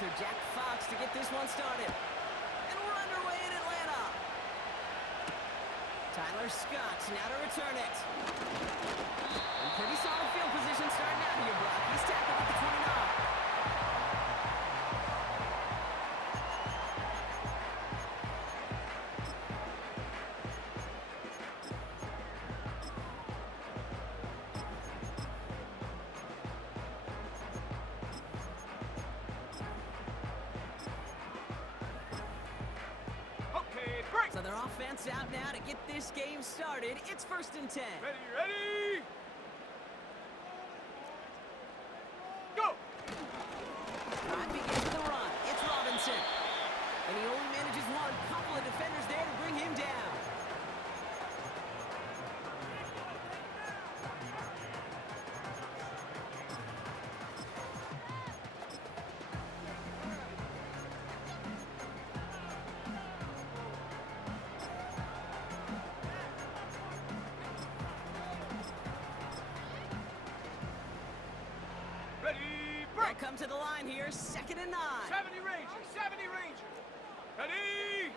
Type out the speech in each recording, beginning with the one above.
producer Jack Fox to get this one started. And we're underway in Atlanta. Tyler Scott now to return it. And pretty solid field position starting out here, Brock. He's tackled at the 29. So their offense out now to get this game started. It's 1st and 10. Ready? Go! Drive begins with a run. It's Robinson. And he only manages one. Couple of defenders there to bring him down. They come to the line here, 2nd and 9. 70 Ranger. Ready?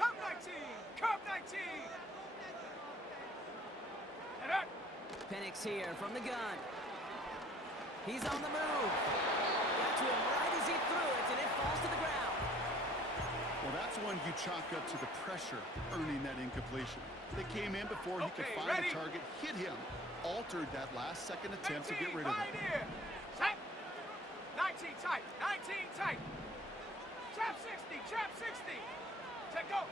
Curve 19. And up. Penix here from the gun. He's on the move. Got to him right as he threw it, and it falls to the ground. Well, that's one you chalk up to the pressure earning that incompletion. They came in before he could find ready? the target, hit him, altered that last-second attempt to get rid of it. Here. Set. 19 tight. Trap 60. Check go.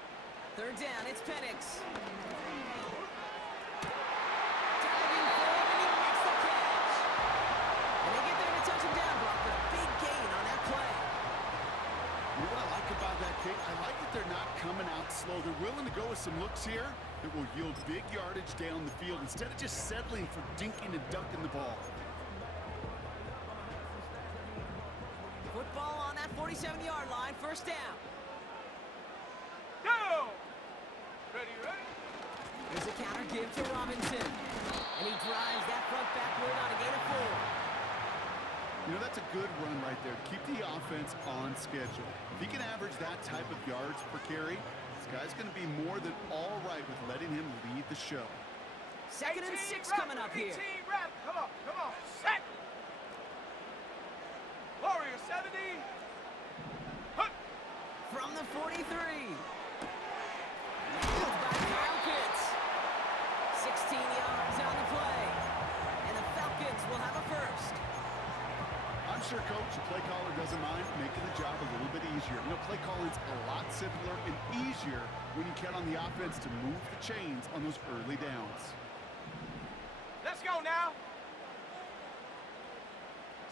3rd down, it's Penix. Diving forward, and he makes the catch. And they get there to touch him down, Brock, but a big gain on that play. You know what I like about that kick? I like that they're not coming out slow. They're willing to go with some looks here that will yield big yardage down the field instead of just settling for dinking and dunking the ball. Football on that 47-yard line, 1st down. Go! Ready? There's a counter give to Robinson. And he drives that front backward on a gain of 4. You know, that's a good run right there to keep the offense on schedule. If he can average that type of yards per carry, this guy's going to be more than all right with letting him lead the show. 2nd and 6 coming up here. 18 rep. Come on. Set. Warrior 70. Hut. From the 43. Nailed by Kyle Pitts. 16 yards on the play. And the Falcons will have a first. I'm sure, Coach, the play caller doesn't mind making the job a little bit easier. You know, play calling's a lot simpler and easier when you count on the offense to move the chains on those early downs. Let's go now.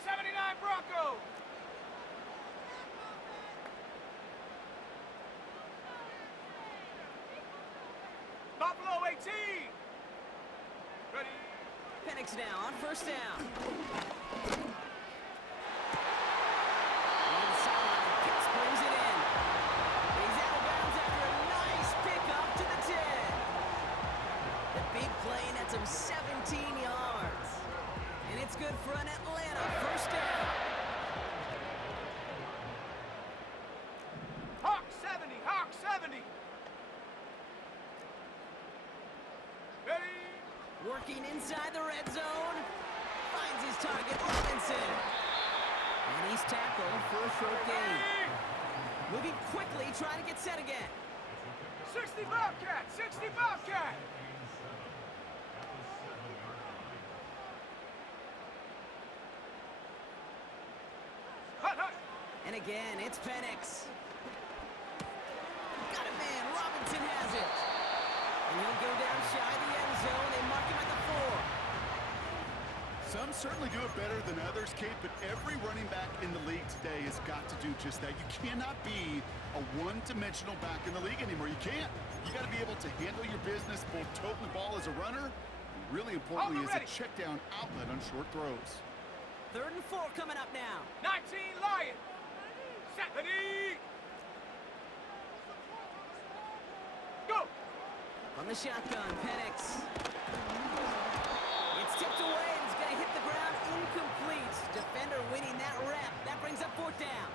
79 Broncos. Buffalo 18. Ready? Penix now on 1st down. Pitts brings it in. He's out of bounds after a nice pickup to the 10. The big play nets him 17 yards. And it's good for an Atlanta 1st down. Hawk 70. Ready? Working inside the red zone. Finds his target, Robinson. And he's tackled for a short gain. Moving quickly, trying to get set again. 60 Bobcat. Hut. And again, it's Penix. Got it, man. Robinson has it. And he'll go down shy of the end zone. They mark him at the 4. Some certainly do it better than others, Kate, but every running back in the league today has got to do just that. You cannot be a one-dimensional back in the league anymore. You can't. You got to be able to handle your business, both toting the ball as a runner, and really importantly as a check-down outlet on short throws. 3rd and 4 coming up now. 19 Lion. Set. Ready? Go. From the shotgun, Penix. It's tipped away and it's going to hit the ground incomplete. Defense defender winning that rep. That brings up fourth down.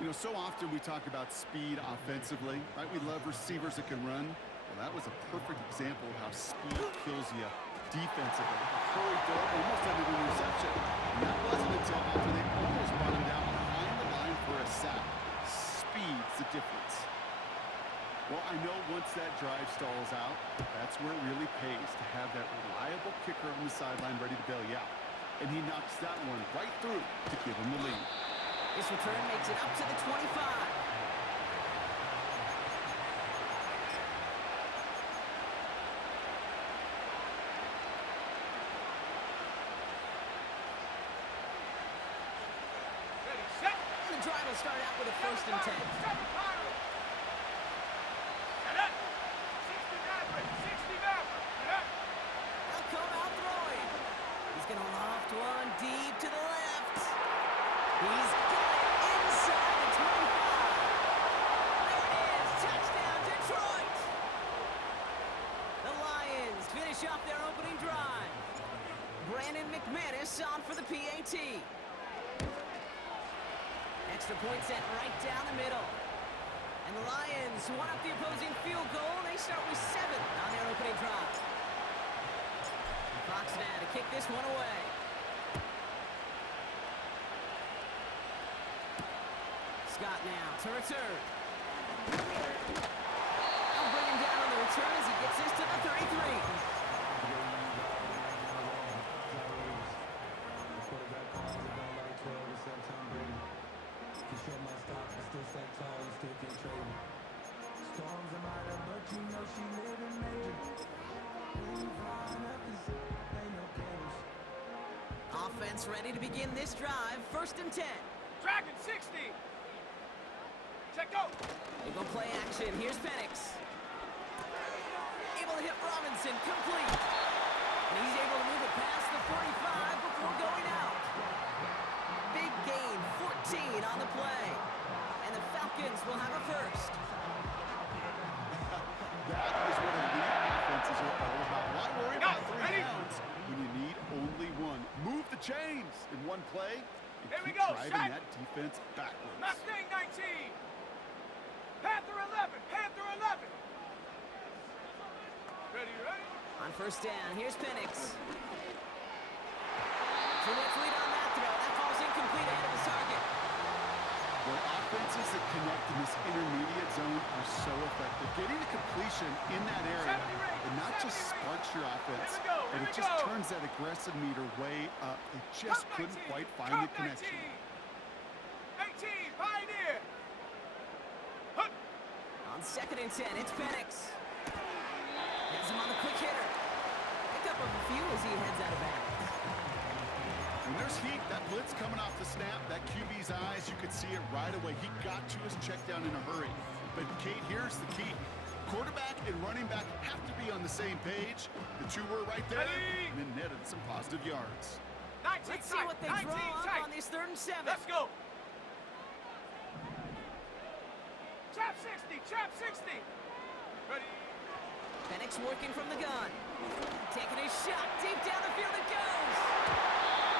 You know, so often we talk about speed offensively, right? We love receivers that can run. Well, that was a perfect example of how speed kills you defensively. A hurried throw, almost ended in interception. And that wasn't until after they almost brought him down behind the line for a sack. Speed's the difference. Well, I know once that drive stalls out, that's where it really pays to have that reliable kicker on the sideline ready to bail you out. And he knocks that one right through to give him the lead. This return makes it up to the 25. Ready, set. The drive will start out with a first and 10. Set Byron. Set up. 60 Maverick. 60 Maverick. Set up. They'll come out throwing. He's going to loft one deep to the left. He's got it inside the 25. There it is. Touchdown, Detroit. The Lions finish off their opening drive. Brandon McManus on for the PAT. Extra point set right down the middle. And the Lions want up the opposing field goal. They start with 7 on their opening drive. Fox now to kick this one away. Scott now to return. I'll bring him down on the return as he gets this to the 33. Offense ready to begin this drive. First and 10. Dragon 60. Check go. They go play action. Here's Penix. Able to hit Robinson. Complete. And he's able to move it past the 45 before going out. Big gain. 14 on the play. And the Falcons will have a first. That is what elite offenses are all about. Why worry about 3 ready? downs when you need only one? Move the chains in one play and Here we keep go, driving set. that defense backwards. Mustang 19. Panther 11. Panther 11. Ready, ready. On first down, here's Penix. 2 minutes lead on that throw. That falls incomplete ahead of the target. Well, offenses that connect in this intermediate zone are so effective. Getting the completion in that area, 70 ring, and not just 70 ring. sparks your offense, Here we go, but here it we just go. turns that aggressive meter way up. They just Cup couldn't 19, quite find Cup the connection. 19. 18, Pioneer. Hunt. On second and 10, it's Penix. Has him on the quick hitter. Pick up a few as he heads out of bounds. When there's heat, that blitz coming off the snap, that QB's eyes, you could see it right away. He got to his check down in a hurry. But, Kate, here's the key. Quarterback and running back have to be on the same page. The two were right there, Ready? and then netted some positive yards. 19 Let's see tight, what they 19 draw tight. up on this 3rd and 7. Let's go. Chap 60. Chap 60. Ready. Penix working from the gun. Taking his shot. Deep down the field it goes.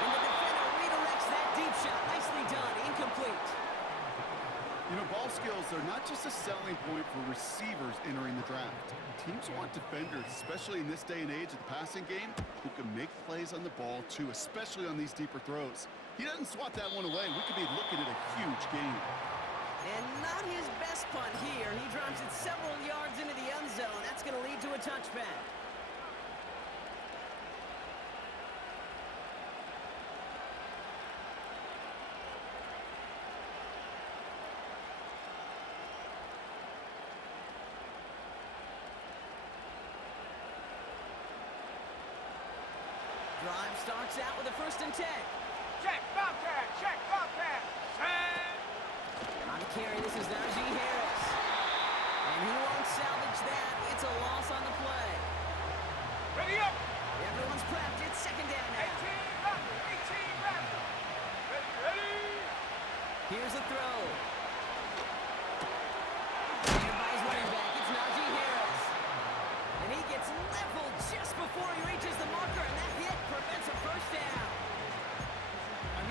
And the defender redirects that deep shot. Nicely done. Incomplete. You know, ball skills are not just a selling point for receivers entering the draft. Teams want defenders, especially in this day and age of the passing game, who can make plays on the ball too, especially on these deeper throws. He doesn't swat that one away. We could be looking at a huge game. And not his best punt here. He drives it several yards into the end zone. That's going to lead to a touchback. Drive starts out with a first and 10. Check Bobcat. Check Bobcat. Set. On the carry, this is Najee Harris. And he won't salvage that. It's a loss on the play. Ready up. Everyone's prepped. It's second down 18 now. Raptor. 18 Raptor. Ready, ready. Here's a throw. And by his running back, it's Najee Harris. And he gets leveled just before he reaches the marker, and that hit prevents a first down. I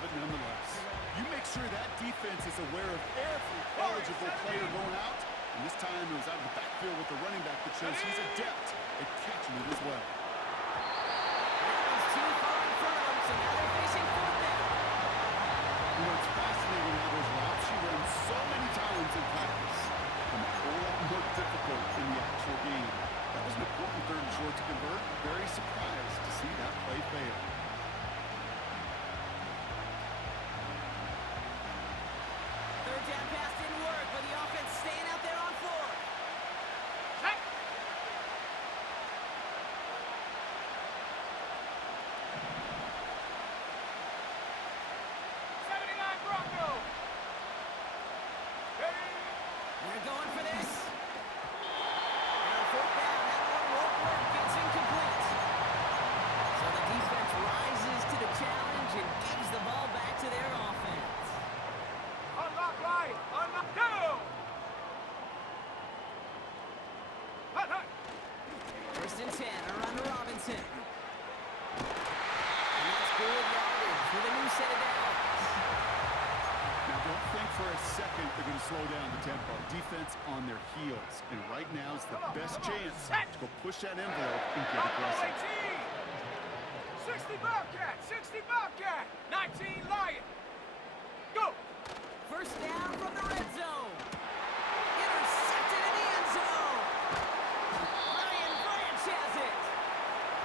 of it nonetheless. You make sure that defense is aware of every eligible player going out. And this time it was out of the backfield with the running back that shows he's adept at catching it as well. That one's too far in front of them, so now they're facing fourth down. You know, it's fascinating how those routes she runs so many times in practice become a whole lot more difficult in the actual game. That was an important third and short to convert. Very surprised to see that play fail. Third down pass didn't work, but the offense staying out there on fourth. Set. Bronco. Ready? They're going for this. And on fourth down, that one won't work. It's incomplete. So the defense rises to the challenge and gives the ball back to their offense. Unlock right. Unlock down. Hut, hut. First and 10, around to Robinson. And that's good yardage for the new set of downs. Now, don't think for a second they're going to slow down the tempo. Defense on their heels. And right now is the best chance to go push that envelope and get aggressive. 60 Bobcat. 60 Bobcat. 19 Lion. Go. First down from the red zone. Intercepted in the end zone. Ryan Branch has it.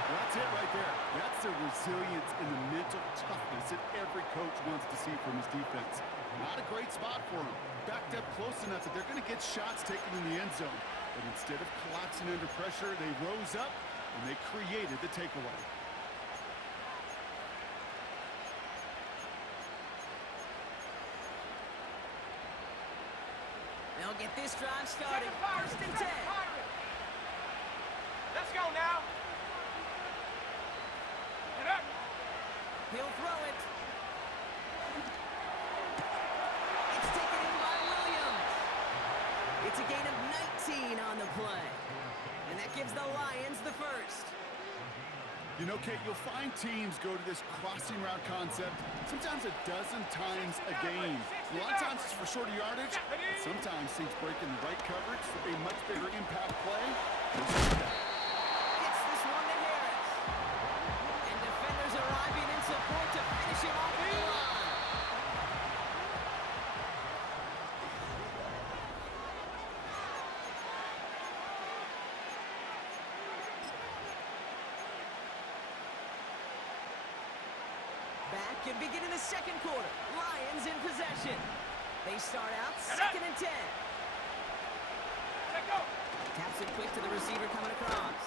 That's it right there. That's the resilience and the mental toughness that every coach wants to see from his defense. Not a great spot for him. Backed up close enough that they're going to get shots taken in the end zone. But instead of collapsing under pressure, they rose up and they created the takeaway. They'll get this drive started. First and 10. Let's go now. Get up. He'll throw it. It's taken in by Williams. It's a gain of 19 on the play. And that gives the Lions the first. You know, Kate, you'll find teams go to this crossing route concept sometimes a dozen times a game. A lot of times it's for shorter yardage, but sometimes teams break in the right coverage for a much bigger impact play. Gets this one to Harris. And defenders arriving in support to finish him off at the line. Back and beginning the second quarter. Lions in possession. They start out second and 10. Let go. Taps it quick to the receiver coming across.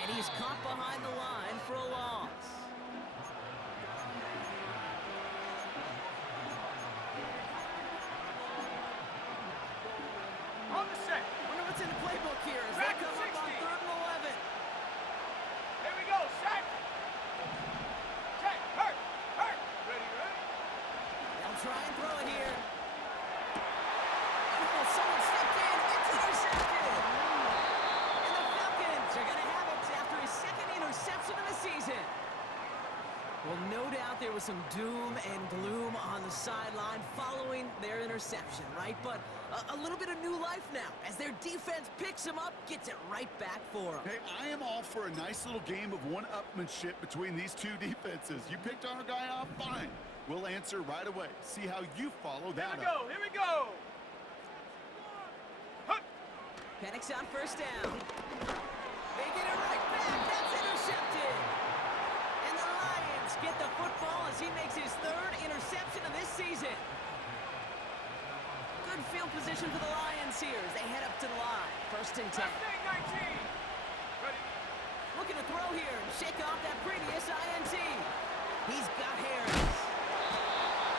And he's caught behind the line for a loss. On the set. Wonder what's in the playbook here as they come up on 3rd and 11. Here we go. Set. Check. Hurt. Hurt. Ready, ready. They'll try and throw it here. Oh, someone stepped in. It's intercepted. And the Falcons are going to have it after his second interception of the season. Well, no doubt there was some doom and gloom on the sideline following their interception, right? But a little bit of new life now as their defense picks him up, gets it right back for him. Hey, I am all for a nice little game of one-upmanship between these two defenses. You picked our guy off, fine. We'll answer right away. See how you follow that up. Here we go. Hut. Penix on first down. They get it right back. That's intercepted. And the Lions get the football as he makes his 3rd interception of this season. Good field position for the Lions here as they head up to the line. First and 10. Left thing, 19. Ready. Looking to throw here and shake off that previous INT. He's got Harris.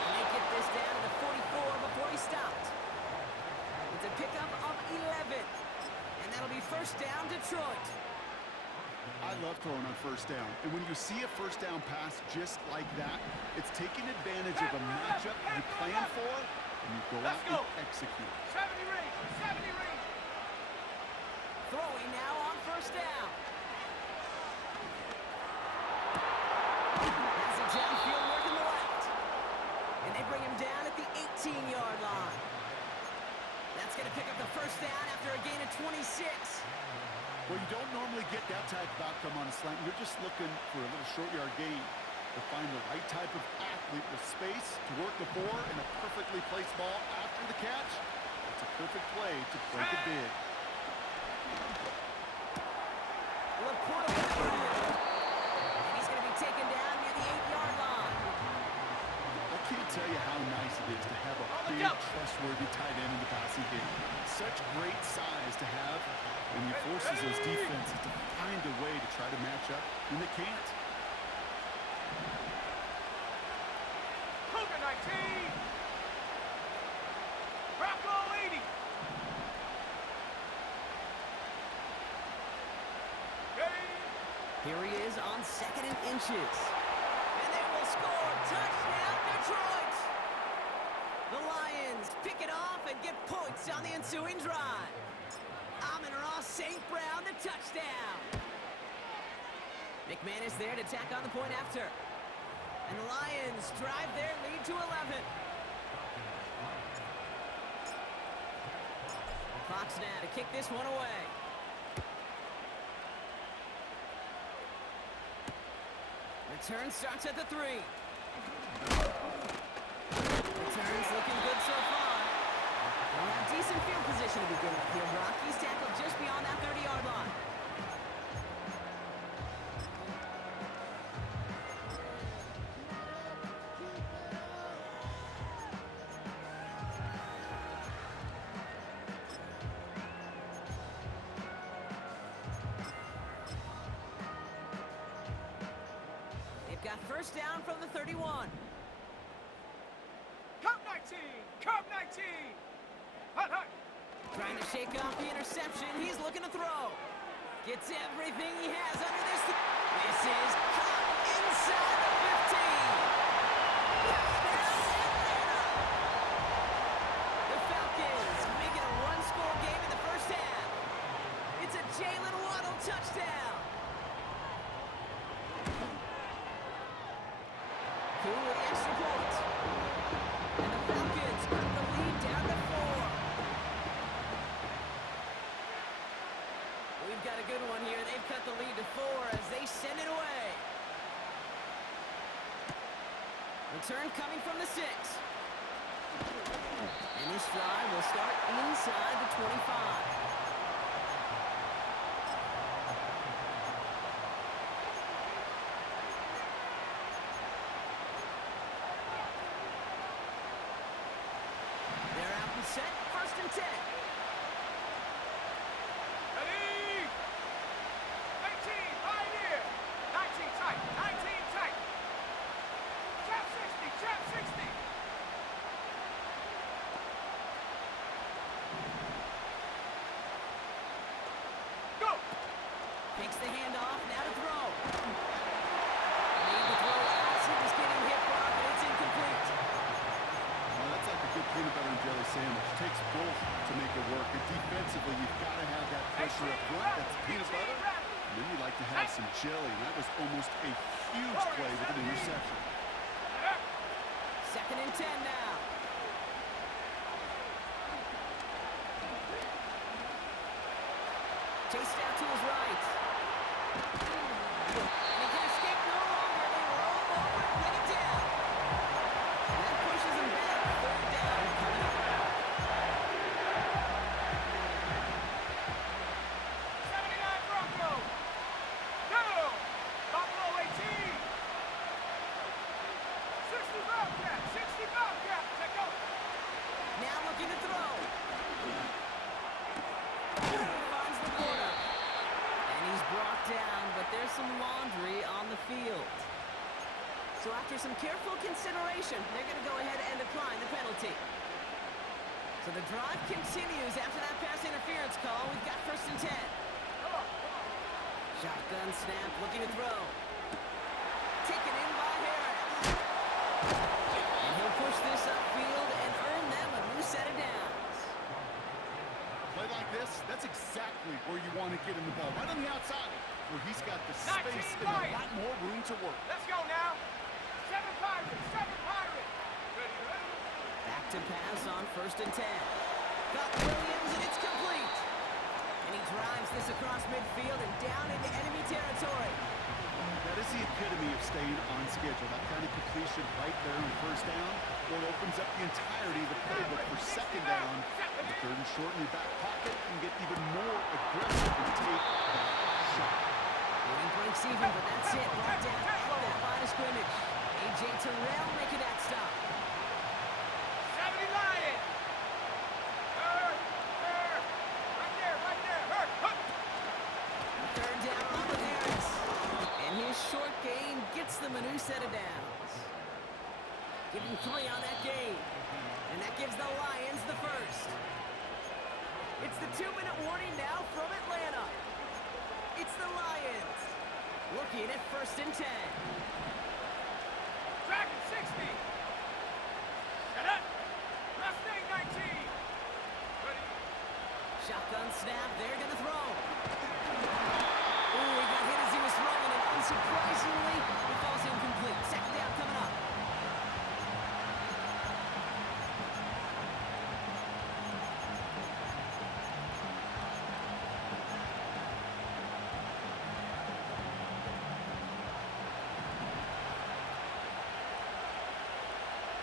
And they get this down to the 44 before he stopped. It's a pickup of 11. And that'll be first down, Detroit. I love throwing on first down. And when you see a first down pass just like that, it's taking advantage of a matchup you plan for, and you go out and execute. 70 range. 70 range. Throwing now on first down. Has it downfield working the left. pick up the first down after a gain of 26. Well, you don't normally get that type of outcome on a slant. You're just looking for a little short yard gain. To find the right type of athlete with space to work before and a perfectly placed ball after the catch. It's a perfect play to break it big. Laporta with the ball. And he's going to be taken down near the 8-yard line. I can't tell you how nice it is to have a big, trustworthy tight end in the passing game. Such great size to have, and he forces those defenses to find a way to try to match up when they can't. Cougar 19. Bronco 80. Here he is on 2nd and inches. And they will score. Touchdown, Detroit! The Lions pick it off and get points on the ensuing drive. Amon-Ra St. Brown, the touchdown. McMahon is there to tack on the point after. And the Lions drive their lead to 11. Fox now to kick this one away. Return starts at the 3. Return's looking good so far. They'll have decent field position to begin with here. Rockies tackled just beyond that 30-yard line. Got first down from the 31. Cup 19. Cup 19. Hut, hut. Trying to shake off the interception. He's looking to throw. Gets everything he has under this. This is caught inside the 15. Touchdown, Atlanta. The Falcons make it a one-score game in the first half. It's a Jalen Waddle touchdown. Cool with the extra point. And the Falcons cut the lead down to 4. We've got a good one here. They've cut the lead to 4 as they send it away. Return coming from the 6. And this drive will start inside the 25. Set, 1st and 10. Ready. 18. Pioneer. 19 tight. 19 tight. Trap 60. Trap 60. Go. Takes the handoff. Now to throw. Made the throw as he was getting hit, Brock, and it's incomplete. Well, that's like a good peanut butter and jelly sandwich. It takes both to make it work. And defensively, you've got to have that pressure up front. That's peanut butter. And then you like to have some jelly. And that was almost a huge play with an interception. 2nd and 10 now. Chased out to his right. And he can escape no longer. They roll him over and bring it down. And that pushes him back. 3rd down coming up. 79 Bronco. Go. Buffalo 18. 60 Bobcat. 60 Bobcat. Check out. Now looking to throw. He finds the corner. And he's brought down, but there's some laundry on the field. So after some careful consideration, they're going to go ahead and decline the penalty. So the drive continues after that pass interference call. We've got 1st and 10. Shotgun snap, looking to throw. Taken in by Harris. And he'll push this upfield and earn them a new set of downs. Play like this, that's exactly where you want to get him the ball. Right on the outside, where he's got the space and a lot more room to work. Let's go now. 7 Pirates. 7 Pirates. Ready, ready. Back to pass on 1st and 10. Got Williams, and it's complete. And he drives this across midfield and down into enemy territory. That is the epitome of staying on schedule. That kind of completion right there on first down, well, opens up the entirety of the playbook for second down. And the third and short in your back pocket and get even more aggressive and take that shot. He breaks even, but that's it. Brought down at that line of scrimmage. A.J. Terrell making that stop. 70 Lions. Right there. Third down on the Harris. And his short gain gets them a new set of downs. Give him 3 on that gain. And that gives the Lions the first. It's the 2-minute warning now from Atlanta. It's the Lions. Looking at first and 10. Dragon 60. Set up. Last name 19. Ready. Shotgun snap. They're going to throw. Ooh, he got hit as he was throwing, and unsurprisingly, it falls incomplete. Second down coming up.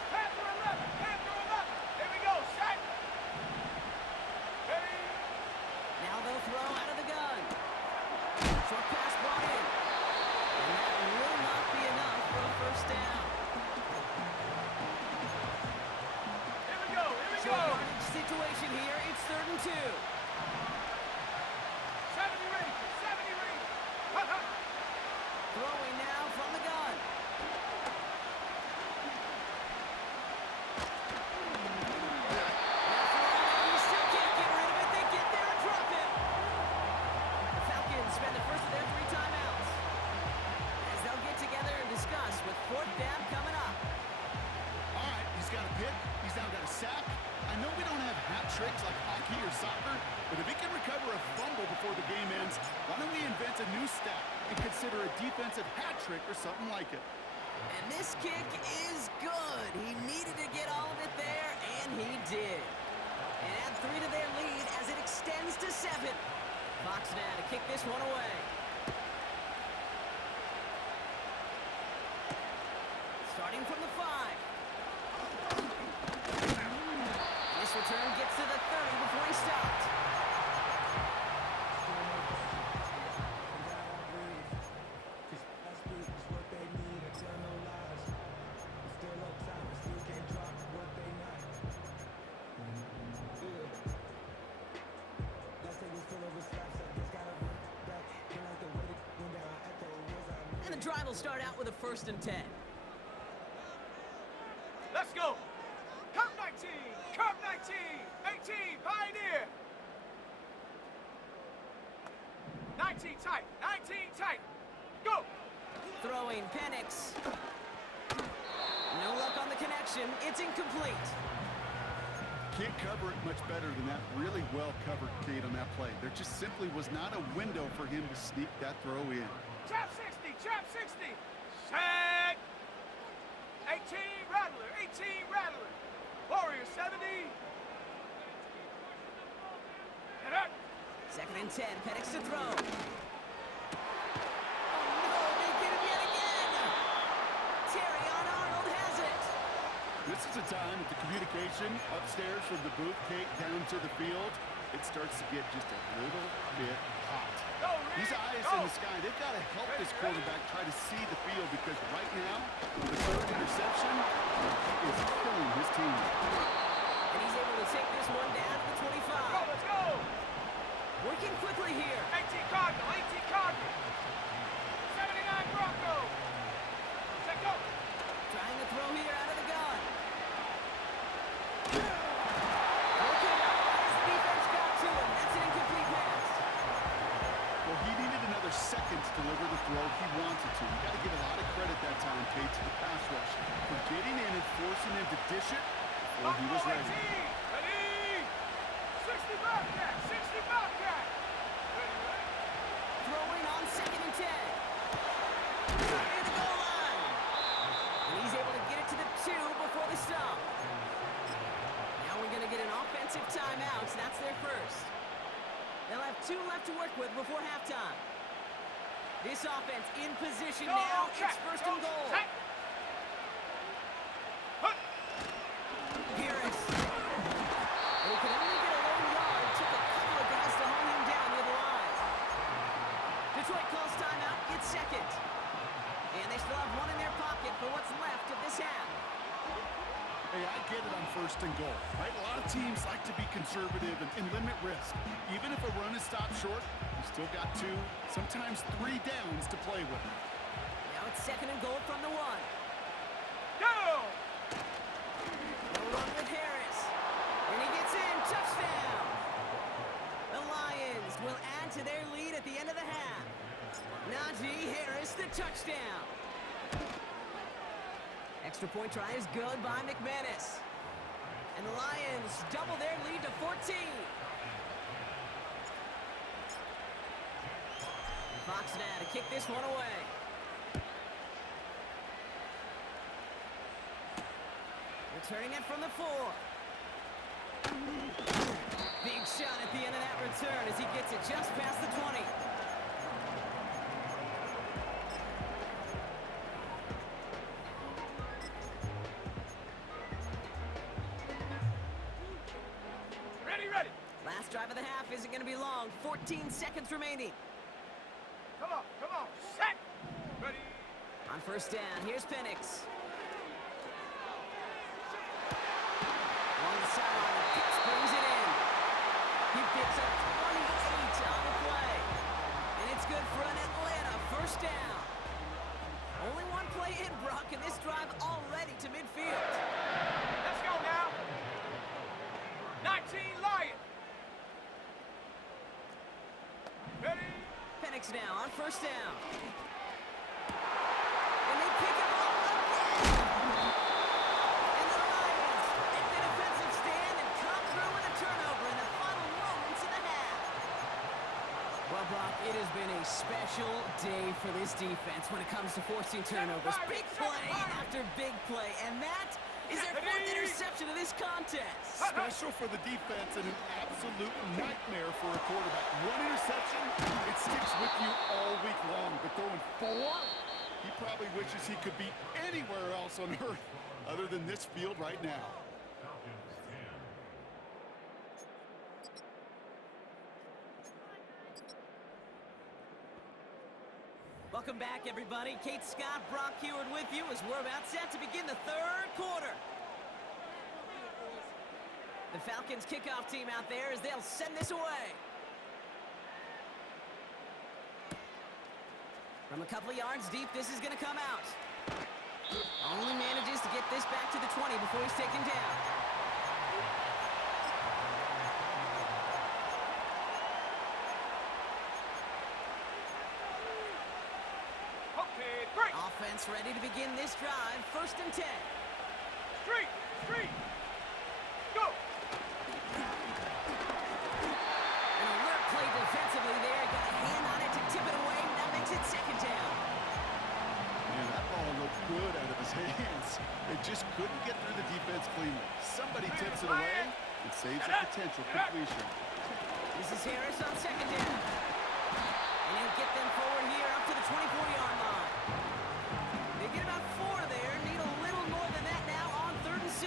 Panther 11. Here we go. Set. Ready. Now they'll throw out of the gun. Short pass brought in. And that will not be enough for a first down. Here we go. Short yardage situation here. It's 3rd and 2. 70 Rangers. Throwing now from the gun. He still can't get rid of it. They get there and drop him. The Falcons spend the first of their 3 timeouts as they'll get together and discuss with 4th down coming up. All right, he's got a pick. He's now got a sack. I know we don't have hat tricks like hockey or soccer, but if he can recover a fumble before the game ends, why don't we invent a new stat and consider a defensive hat trick or something like it? And this kick is good. He needed to get all of it there, and he did. And add 3 to their lead as it extends to 7. Fox now to kick this one away. Starting from the 5. This return gets to the 30 before he stopped. And the drive will start out with a 1st and 10. Let's go. Cup 19. 18. Pioneer. 19 tight. Go. Throwing Penix. No luck on the connection. It's incomplete. Can't cover it much better than that. Really well covered, Kate, on that play. There just simply was not a window for him to sneak that throw in. Trap 60. Set. 18 Rattler. Warrior 70. Head up. 2nd and 10. Penix to throw. Oh, no. They get him yet again. Terrion Arnold has it. This is a time that the communication upstairs from the booth, Kate, down to the field, it starts to get just a little bit hot. Go, Reed. These eyes Go. in the sky, they've got to help this quarterback try to see the field because right now, with the 3rd interception, he is killing his team. And he's able to take this one down to the 25. Let's go. Working quickly here. 18 Cardinal. 79 Bronco. Set go. Trying to throw here out of the gun. Okay, as the defense got to him. That's an incomplete pass. Well, he needed another second to deliver the throw he wanted to. You got to give a lot of credit that time, Kate, to the pass rush for getting in and forcing him to dish it before he was ready. Ready. 60 Bobcat. Ready. Throwing on 2nd and 10. Near the goal line. And he's able to get it to the 2 before the stop. Now we're going to get an offensive timeout They'll have 2 left to work with before halftime. This offense in position Go, now. check, It's first go, and goal. check. Huh. Harris. And he could only get a lone yard. Took a couple of guys to hold him down near the line. Detroit calls timeout. It's second. And they still have 1 in their pocket for what's left of this half. Hey, I get it on first and goal, right? A lot of teams like to be conservative and limit risk. Even if a run is stopped short, you still got 2, sometimes 3 downs to play with. Now it's second and goal from the 1. Go! No run with Harris. And he gets in. Touchdown. The Lions will add to their lead at the end of the half. Najee Harris, the touchdown. Extra point try is good by McManus. And the Lions double their lead to 14. Fox now to kick this one away. Returning it from the 4. Big shot at the end of that return as he gets it just past the 20. Ready. Last drive of the half isn't going to be long. 14 seconds remaining. Come on. Set. Ready. On first down, here's Penix. Along the sideline, and Pitts brings it in. He picks up 28 on the play. And it's good for an Atlanta first down. Only 1 play in, Brock, and this drive already to midfield. Let's go now. 19 Lions. Ready. Penix now on first down. And they pick him off again. And the Lions make the defensive stand and come through with a turnover in the final moments of the half. Well, Brock, it has been a special day for this defense when it comes to forcing turnovers. Big play after big play, and that is their 4th interception of this contest. Special for the defense and an absolute nightmare for a quarterback. 1 interception, it sticks with you all week long. But throwing 4, he probably wishes he could be anywhere else on earth other than this field right now. Welcome back, everybody. Kate Scott, Brock Heward with you as we're about set to begin the 3rd quarter. The Falcons kickoff team out there as they'll send this away. From a couple of yards deep, this is going to come out. Only manages to get this back to the 20 before he's taken down. Okay, great. Offense ready to begin this drive. First and 10. Street. Go. An alert play defensively there. Got a hand on it to tip it away. That makes it second down. Man, that ball looked good out of his hands. It just couldn't get through the defense cleanly. Somebody tips it away and saves a potential completion. This is Harris on second down. And he'll get them forward here up to the 24-yard line. They get about 4 there. Need a little more than that now on 3rd and 6.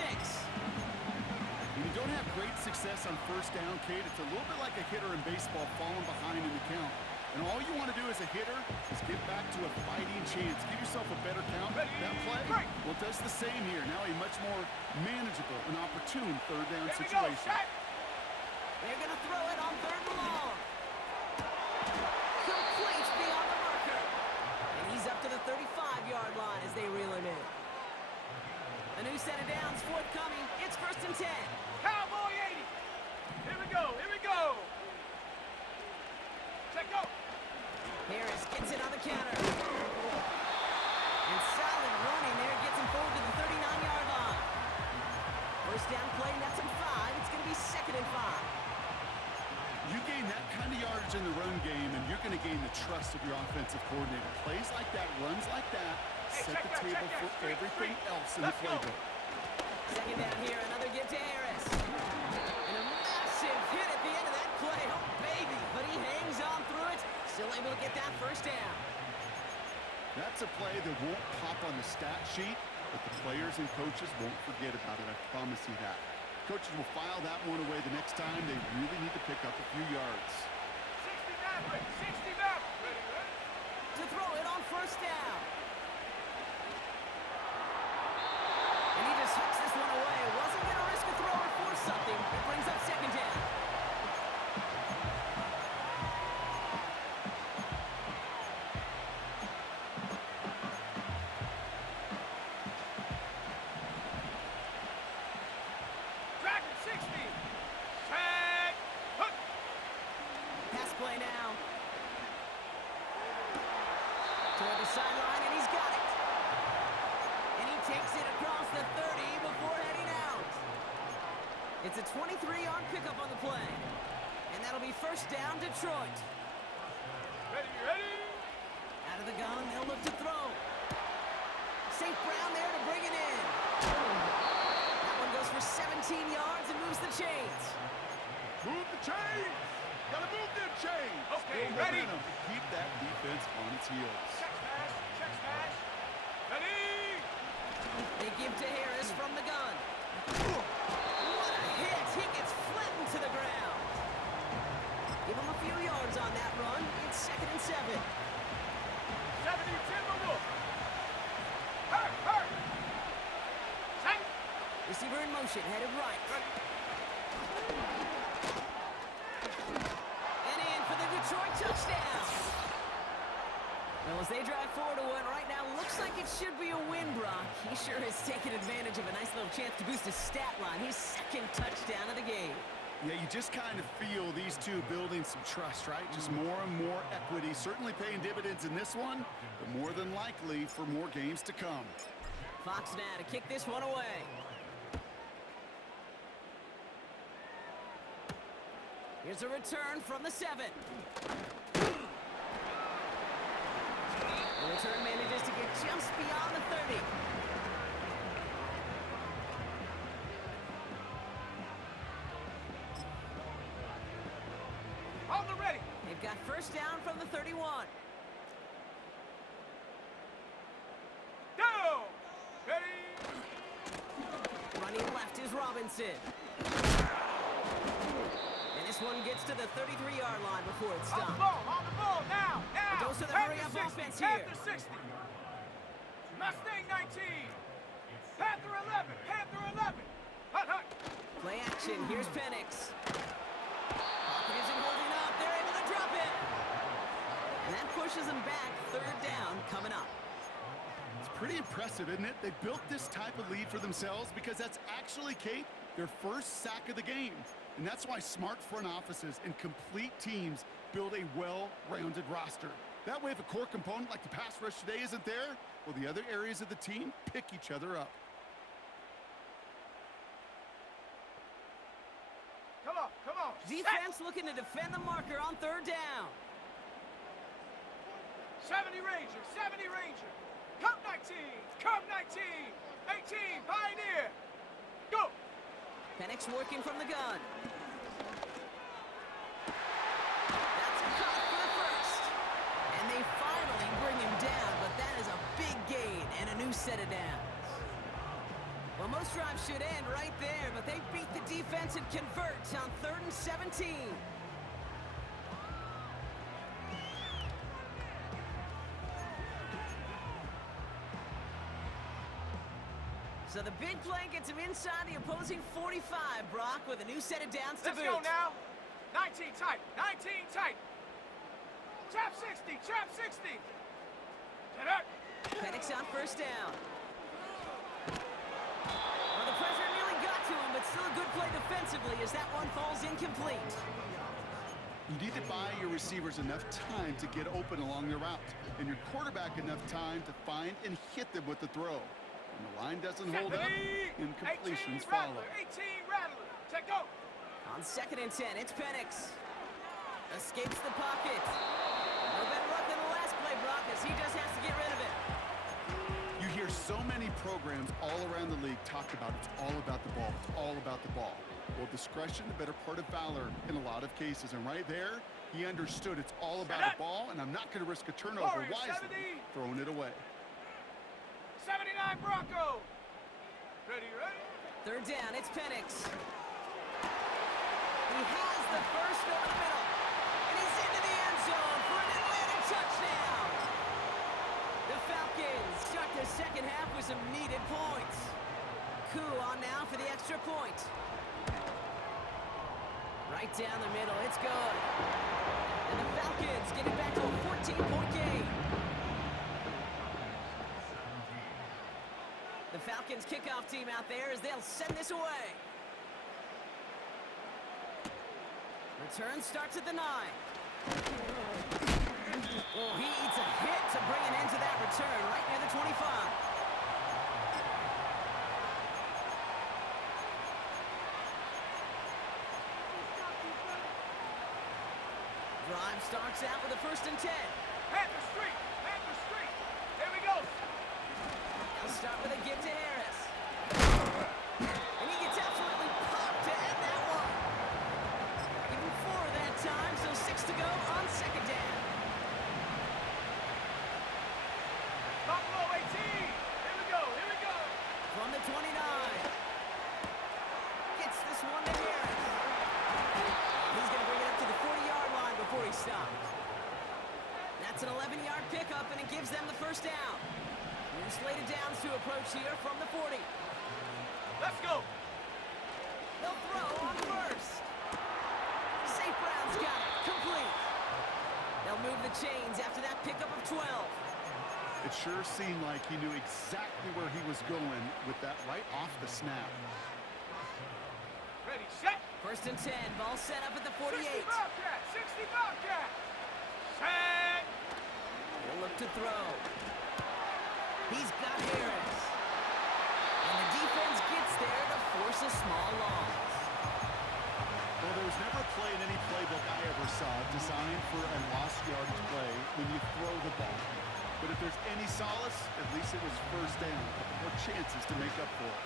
When you don't have great success on first down, Kate, it's a little bit like a hitter in baseball falling behind in the count. And all you want to do as a hitter is get back to a fighting chance. Give yourself a better count. That play, well, does the same here. Now a much more manageable and opportune 3rd down situation. They're going to throw it on 3rd and long. Complete beyond the marker. And he's up to the 35-yard line as they reel him in. A new set of downs forthcoming. It's first and 10. Cowboy 80. Here we go. Check go. Harris gets it on the counter. And solid running there gets him forward to the 39-yard line. First down play, that's him 5. It's going to be 2nd and 5. You gain that kind of yardage in the run game, and you're going to gain the trust of your offensive coordinator. Plays like that, runs like that, set the table for everything else in the playbook. Second down here, another give to Harris. And a massive Massive hit at the end of that play. Oh, baby. But he hangs on through it. Still able to get that first down. That's a play that won't pop on the stat sheet, but the players and coaches won't forget about it. I promise you that. Coaches will file that one away the next time they really need to pick up a few yards. 60 Maverick, 60 Maverick. Ready, ready. To throw it on first down. And he just hooks this one away. Wasn't going to risk a throw or force something. It brings up second down. Dragon 60. Set. Hook. Pass play now. Toward the sideline, and he's got it. And he takes it across the 30 before heading out. It's a 23-yard pickup on the play. And that'll be first down, Detroit. Ready, ready. Out of the gun, they'll look to throw. St. Brown there to bring it in. That one goes for 17 yards and moves the chains. Move the chains! Gotta move them chains! Okay, Build ready. momentum to keep that defense on its heels. Check smash, check smash. Ready. They give to Harris from the gun. What a hit! He gets flattened to the ground. Give him a few yards on that run. It's 2nd and 7. 70 Timberwolves. Hurt, hurt. Set. Receiver in motion, headed right. Ready. And in for the Detroit touchdown. Well, as they drive forward to what right now looks like it should be a win, Brock. He sure has taken advantage of a nice little chance to boost his stat line. His second touchdown of the game. Yeah, you just kind of feel these two building some trust, right? Just more and more equity. Certainly paying dividends in this one, but more than likely for more games to come. Fox now to kick this one away. Here's a return from the 7. The return manages to get just beyond the 30. On the ready. They've got first down from the 31. Go. Ready. Running left is Robinson. And this one gets to the 33-yard line before it's On the stopped. ball, now, now. It goes to the Panther hurry-up 60, offense here. Panther 60. Mustang 19. Panther 11, Panther 11. Hut, hut. Play action. Here's Penix. Pocket isn't holding up. They're able to drop it. And that pushes them back. Third down coming up. It's pretty impressive, isn't it? They built this type of lead for themselves because that's actually, Kate, their first sack of the game. And that's why smart front offices and complete teams build a well-rounded roster. That way, if a core component like the pass rush today isn't there, well, the other areas of the team pick each other up. Come on, come on. Defense looking to defend the marker on third down. 70 Ranger, 70 Ranger. Come 19, come 19. 18, Pioneer. Go. Penix working from the gun. That's caught for the first. And they finally bring him down, but that is a big gain and a new set of downs. Well, most drives should end right there, but they beat the defense and convert on 3rd and 17. So the big play gets him inside the opposing 45, Brock, with a new set of downs to Let's boot. go now. 19 tight, 19 tight. Trap 60, trap 60. Get up. Penix on first down. Well, the pressure nearly got to him, but still a good play defensively as that one falls incomplete. You need to buy your receivers enough time to get open along the route, and your quarterback enough time to find and hit them with the throw. When the line doesn't hold up, incompletions 18 follow. Rattler, 18 Rattler. Check go. On 2nd and 10, it's Penix. Escapes the pocket. No better luck than the last play, Brock, as he just has to get rid of it. You hear hear so many programs all around the league talk about it's all about the ball. It's all about the ball. Well, discretion, the better part of valor in a lot of cases. And right there, he understood it's all about the ball, and I'm not going to risk a turnover wisely, throwing it away. 79 Bronco. Ready, ready? Third down, it's Penix. He has the first over the middle. And he's into the end zone for an Atlanta touchdown. The Falcons start the second half with some needed points. Koo on now for the extra point. Right down the middle, it's good. And the Falcons get it back to a 14-point game. The Falcons kickoff team out there as they'll send this away. Return starts at the 9. Oh, he eats a hit to bring an end to that return right near the 25. Drive starts out with a 1st and 10. Panther Street! Panther Street! Here we go! They'll start with a give to Harris. And he gets absolutely popped to end that one. Give him 4 that time, so 6 to go on 2nd down. Buffalo 18! Here we go! Here we go! From the 29. Gets this one to Harris. He's going to bring it up to the 40-yard line before he stopped. That's an 11-yard pickup, and it gives them the 1st down. New slated downs to approach here from the 40. Let's go! They'll throw on 1st. St. Brown's got it. Complete. They'll move the chains after that pickup of 12. It sure seemed like he knew exactly where he was going with that right off the snap. Ready, set! 1st and 10. Ball set up at the 48. 60 Bobcat! 60 Bobcat! Set! He'll look to throw. He's got Harris. And the defense gets there to force a small loss. Well, there was never a play in any playbook I ever saw designed for a lost yardage play when you throw the ball. But if there's any solace, at least it was 1st down. A couple more chances to make up for it.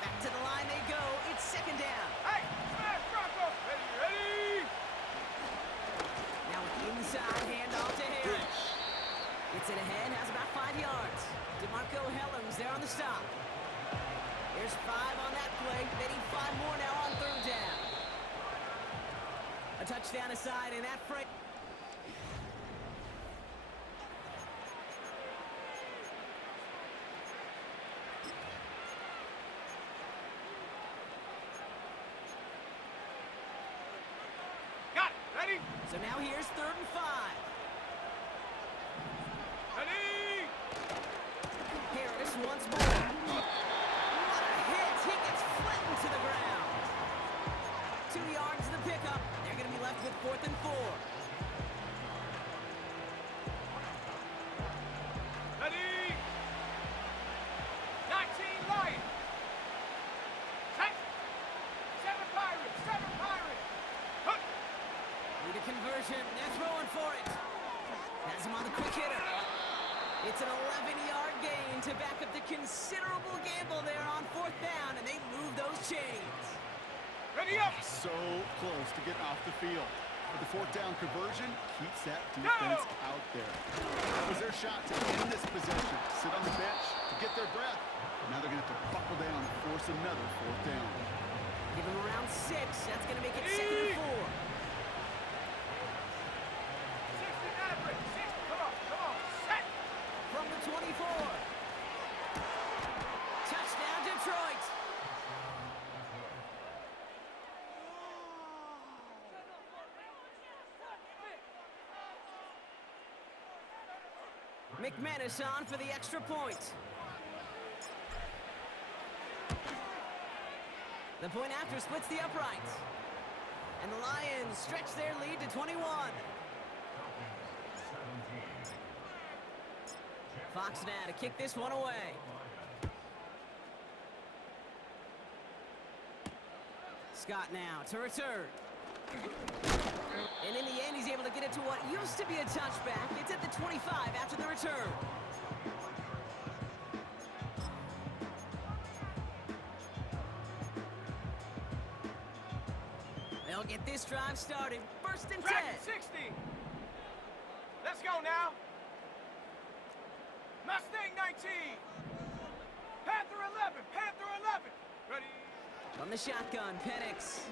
Back to the line they go. It's 2nd down. Hey! Smash Bronco! Ready, ready! Now an inside handoff to Harris. Gets it ahead, has about 5 yards. DeMarco Hellams there on the stop. There's 5 on that play. They need 5 more now on 3rd down. A touchdown aside in that frame. Got it! Ready? So now here's 3rd and 5. Ready! Harris once more. What a hit! He gets flattened to the ground. 2 yards to the pickup. They're going to be left with 4th and 4. Ready! 19 Lion! Set! 7 Pirates! 7 Pirates! Hook! Need a conversion. They're throwing for it. Has him on the quick hitter. It's an 11-yard gain to back up the considerable gamble there on 4th down, and they move those chains. Ready up! So close to getting off the field. But the 4th down conversion keeps that defense out there. That was their shot to end this possession. Sit on the bench to get their breath. Now they're going to have to buckle down and force another 4th down. Give him around 6. That's going to make it 2nd and 4. 60 Maverick! 60! Come on! Come on! Set! From the 24. Touchdown, Detroit. McManus on for the extra point. The point after splits the uprights. And the Lions stretch their lead to 21. Fox now to kick this one away. Scott now to return. And in the end, he's able to get it to what used to be a touchback. It's at the 25 after the return. They'll get this drive started. First and 10. Dragon 60. Let's go now. Mustang 19. Panther 11. Panther 11. Ready. From the shotgun, Penix.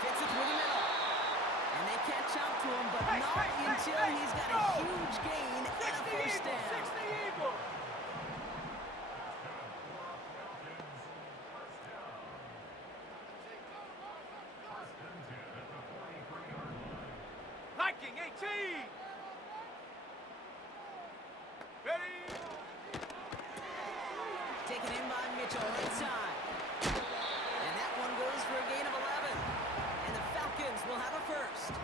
Fits it through the middle. And they catch up to him, but not until he's got a huge gain and a first down. 60 Eagle. Viking 18. Ready. Taken in by Mitchell, inside. And that one goes for a gain of 11. And the Falcons will have a first.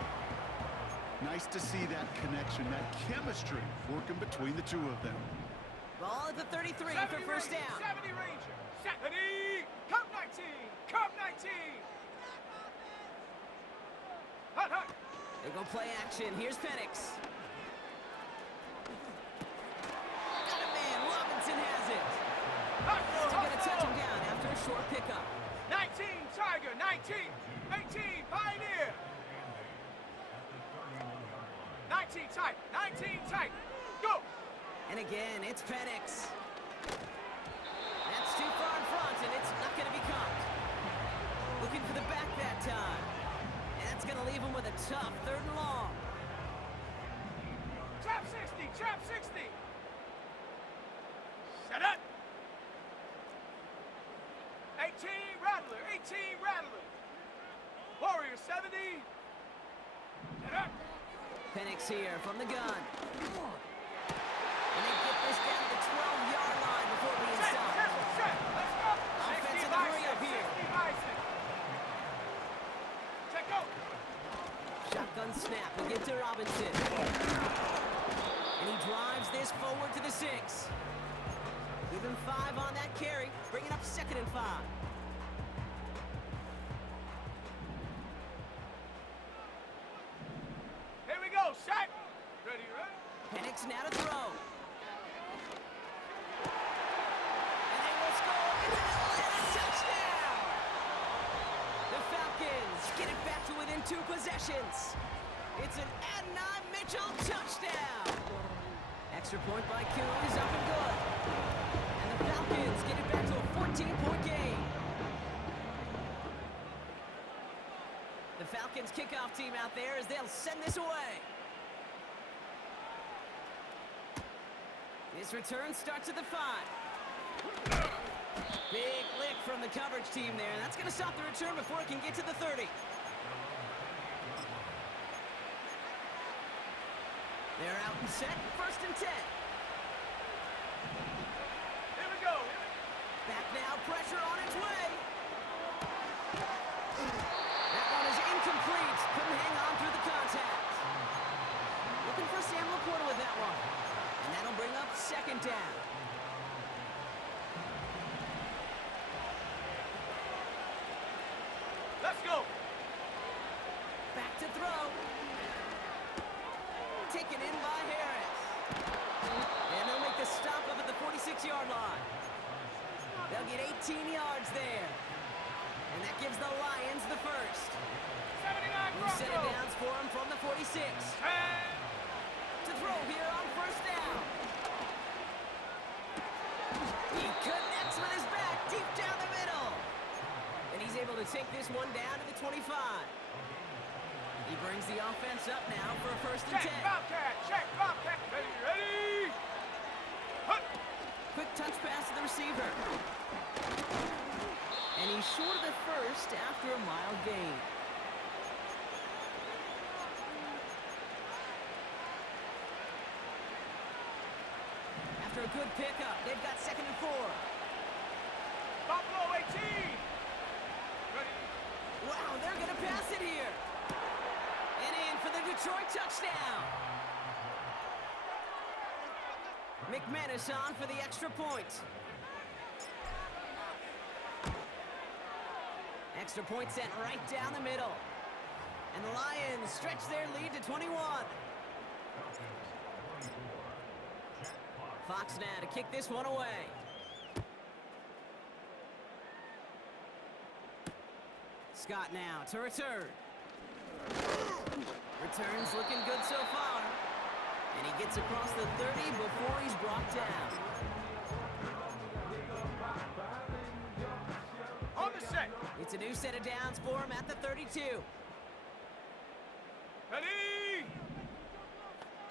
Nice to see that connection, that chemistry working between the two of them. Ball at the 33 for first down. 70 Ranger. 70. Cup 19. Cup 19. Hut, hut. They go play action. Here's Penix. Got a man. Robinson has it. They're going to touch him down after a short pickup. 19 Tiger. 19. 18 Pioneer. 19 tight. 19 tight. Go. And again, it's Penix. That's too far in front, and it's not going to be caught. Looking for the back that time. And that's going to leave him with a tough 3rd and long. Trap 60. Trap 60. Set up. 18 Rattler. 18 Rattler. Warrior 70. Set up. Penix here from the gun. And they get this down to the 12-yard line before being Set. stopped. Set. Let's go. 60 Offensive bicep. hurry up here. 60 bicep. Check go. Shotgun snap. We'll get to Robinson. And he drives this forward to the 6. Give him 5 on that carry. Bringing up 2nd and 5. Here we go. Set. Ready, ready. Penix now to throw. And they will score. It's an Atlanta touchdown. The Falcons get it back to within 2 possessions. It's an Adonai Mitchell touchdown. Extra point by Kuhn is up and good. And the Falcons get it back to a 14-point game. The Falcons kickoff team out there as they'll send this away. This return starts at the 5. Big lick from the coverage team there. That's going to stop the return before it can get to the 30. They're out and set. 1st and 10. Here we go. Back now. Pressure on its way. That one is incomplete. Couldn't hang on through the contact. Looking for Sam Laporta with that one. And that'll bring up 2nd down. Let's go. Back to throw. Taken in by Harris. And they'll make the stop up at the 46-yard line. They'll get 18 yards there. And that gives the Lions the first. 79 New set of Broncos. downs for him from the 46. 10. To throw here on 1st down. He connects with his back deep down the middle. And he's able to take this one down to the 25. He brings the offense up now for a 1st and 10. Check Bobcat. Check Bobcat. Ready, ready. Hut. Quick touch pass to the receiver. And he's short of the first after a mild gain. After a good pickup, they've got 2nd and 4. Buffalo 18. Ready. Wow, they're going to pass it here. And in for the Detroit touchdown. McManus on for the extra point. Extra point sent right down the middle. And the Lions stretch their lead to 21. Fox now to kick this one away. Scott now to return. Returns looking good so far. And he gets across the 30 before he's brought down. On the set. It's a new set of downs for him at the 32. Ready?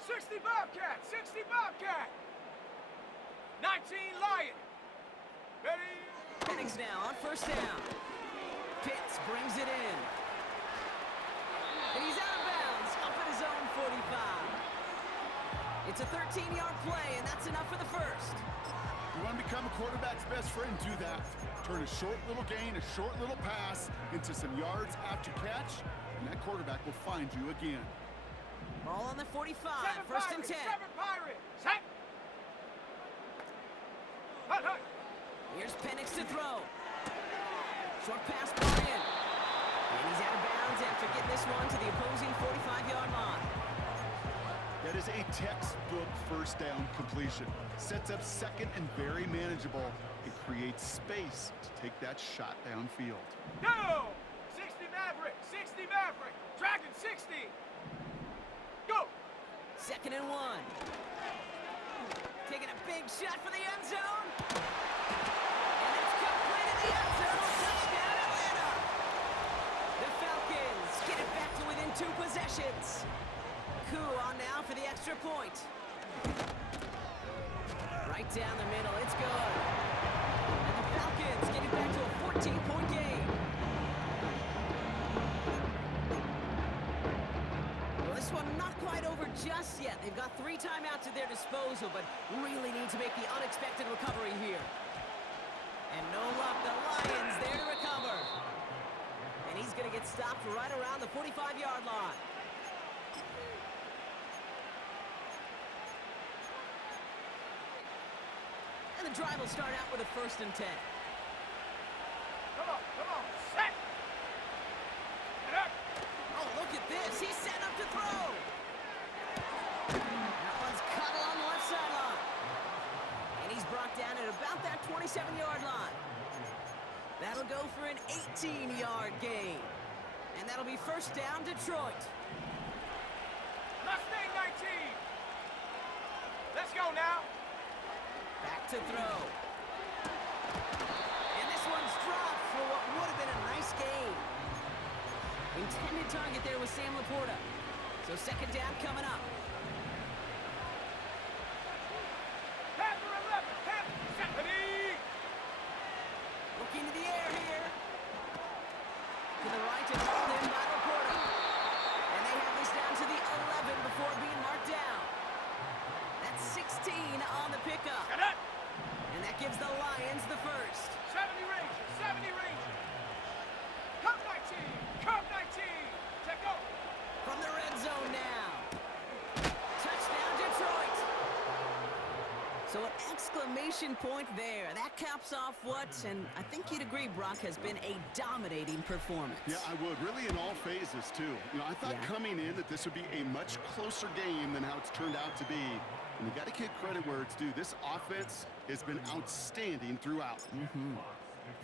60 Bobcat, 60 Bobcat. 19 Lion. Ready? Penix now on first down. Pitts brings it in. And he's out of bounds up at his own 45. It's a 13-yard play, and that's enough for the first. You want to become a quarterback's best friend, do that. Turn a short little gain, a short little pass into some yards after catch, and that quarterback will find you again. Ball on the 45, Seven first and Pirates, 10. Seven Pirates. Set. Hut, hut. Here's Penix to throw. Short pass ball in. And he's out of bounds after getting this one to the opposing 45-yard line. That is a textbook first down completion. Sets up second and very manageable. It creates space to take that shot downfield. Go! 60 Maverick, 60 Maverick. Dragon 60. Go! Second and 1. Taking a big shot for the end zone. And it's complete in the end zone. Touchdown, Atlanta. The Falcons get it back to within 2 possessions. Koo on now for the extra point. Right down the middle, it's good. And the Falcons get it back to a 14-point game. Well, this one not quite over just yet. They've got 3 timeouts at their disposal, but really need to make the unexpected recovery here. And no luck, the Lions there to recover. And he's going to get stopped right around the 45-yard line. And the drive will start out with a first and 10. Come on, set. Get up. Oh, look at this. He's set up to throw. That one's cut along the left sideline. And he's brought down at about that 27-yard line. That'll go for an 18-yard gain. And that'll be first down, Detroit. Mustang 19. Let's go now. Back to throw. And this one's dropped for what would have been a nice gain. Intended target there was Sam Laporta. So second down coming up. Panther 11, Panther 70. Looking to the air here. To the right and hauled in by Laporta. And they have this down to the 11 before being marked down. That's 16 on the pickup. Get up. And that gives the Lions the first. 70 Rangers, 70 Rangers. Cup 19, Cup 19. Check go. From the red zone now. Touchdown, Detroit. So an exclamation point there. That caps off what, and I think you'd agree, Brock, has been a dominating performance. Yeah, I would. Really in all phases, too. You know, I thought coming in that this would be a much closer game than how it's turned out to be. And you got to give credit where it's due. This offense has been outstanding throughout.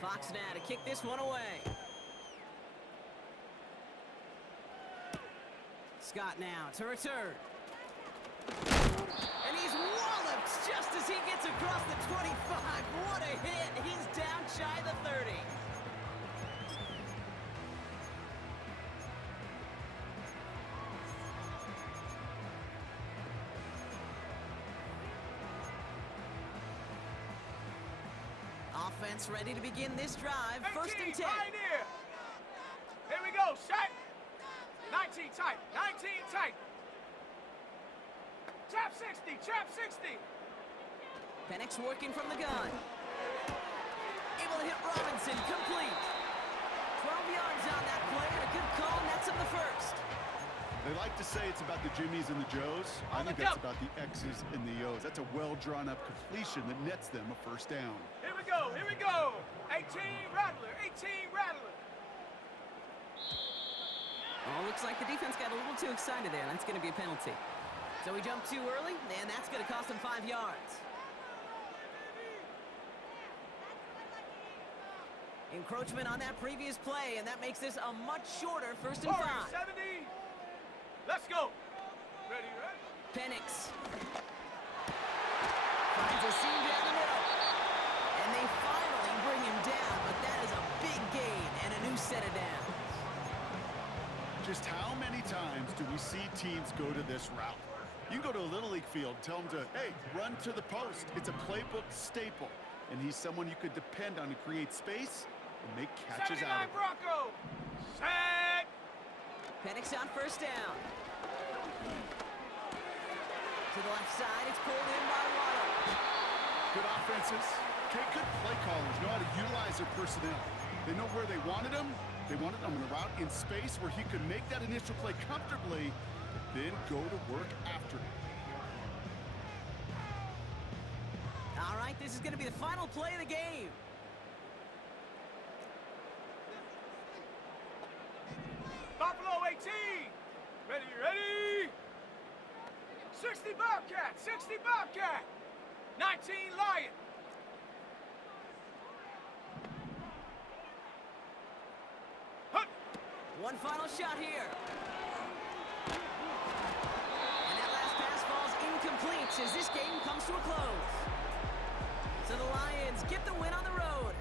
Fox now to kick this one away. Scott now to return. And he's walloped just as he gets across the 25. What a hit. He's down shy of the 30. Offense ready to begin this drive. First and 10. Pioneer. Here we go, set. 19 tight, 19 tight. Trap 60, trap 60. Penix working from the gun. Able to hit Robinson, complete. 12 yards on that play, and a good call nets him the first. They like to say it's about the Jimmies and the Joes. I think that's about the X's and the O's. That's a well-drawn-up completion that nets them a first down. Here we go, here we go. 18 Rattler, 18 Rattler. Oh, looks like the defense got a little too excited there. That's going to be a penalty. So we jumped too early, and that's going to cost him 5 yards. Encroachment on that previous play, and that makes this a much shorter 1st and 5. 70. Let's go. Ready, ready? Penix finds a seam down the middle. And they finally bring him down, but that is a big gain and a new set of downs. Just how many times do we see teams go to this route? You can go to a Little League field, tell them to, hey, run to the post. It's a playbook staple. And he's someone you could depend on to create space and make catches out of. 79 Bronco. Set. Penix on 1st down. To the left side, it's pulled in by Waddle. Good offenses. Okay, good play callers know how to utilize their personnel. They know where they wanted him. They wanted him on a route in space where he could make that initial play comfortably, but then go to work after it. All right, this is going to be the final play of the game. Buffalo 18. Ready, ready? 60 Bobcat, 60 Bobcat. 19 Lion. Hut. One final shot here. And that last pass falls incomplete as this game comes to a close. So the Lions get the win on the road.